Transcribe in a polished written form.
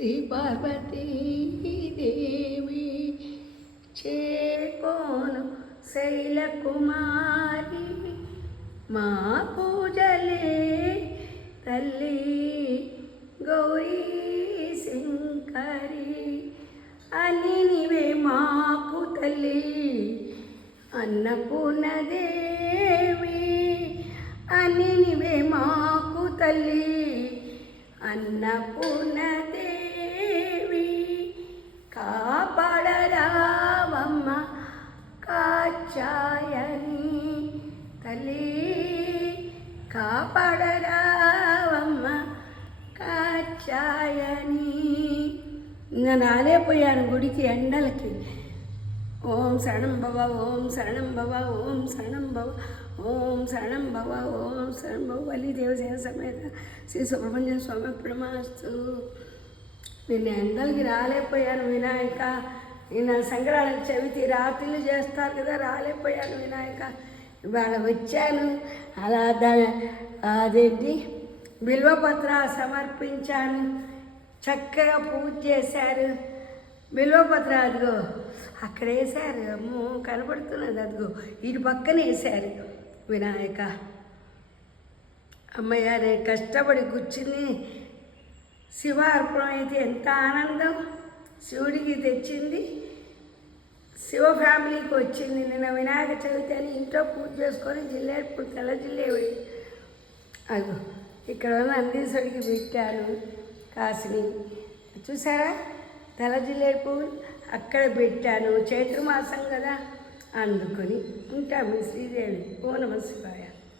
శ్రీ పార్వతీ దేవి చేకోను శైలకుమారి మా పూజలే తల్లి గౌరీ శంకరి అని నీవే మాకు తల్లి అన్నపూర్ణదేవి అని నీవే మాకు తల్లి అన్నపూర్ణదేవి కాపాడరావమ్మ కాచాయని తల్లి కాపాడరావమ్మ కాచాయని. నేను రాలేపోయాను గుడికి ఎండలకి. ఓం శరణం భవ ఓం శరణం భవ ఓం శరణం భవ ఓం శరణం భవ ఓం శరణం భవ వల్లి దేవసేన సమేత శ్రీ సుబ్రహ్మణ్య స్వామి ప్రణమాస్తు. నేను ఎండలకి రాలేకపోయాను వినాయక. నేను సంక్రాంతి చవితి రాత్రులు చేస్తారు కదా, రాలేకపోయాను వినాయక. ఇవాళ వచ్చాను. అలా అదేంటి బిల్వపత్ర సమర్పించాను. చక్కగా పూజ చేశారు. బిల్వపత్ర అదిగో అక్కడ వేశారు. అమ్మో కనపడుతున్నది, అదిగో ఇటు పక్కన వేశారు వినాయక. అమ్మయ్య నేను కష్టపడి కూర్చుని శివార్పణం అయితే ఎంత ఆనందం. శివుడికి తెచ్చింది శివ ఫ్యామిలీకి వచ్చింది. నిన్న వినాయక చవితి అని ఇంట్లో పూజ చేసుకొని జిల్లేడు తెల్ల జిల్లేవి అదిగో ఇక్కడ నందీశ్వరికి పెట్టాను. కాసిని చూసారా తెల్ల జిల్లేడు పువ్వులు అక్కడ పెట్టాను. చైత్రమాసం కదా అందుకొని ఉంటాము. శ్రీదేవి ఓ నమ శివాయ.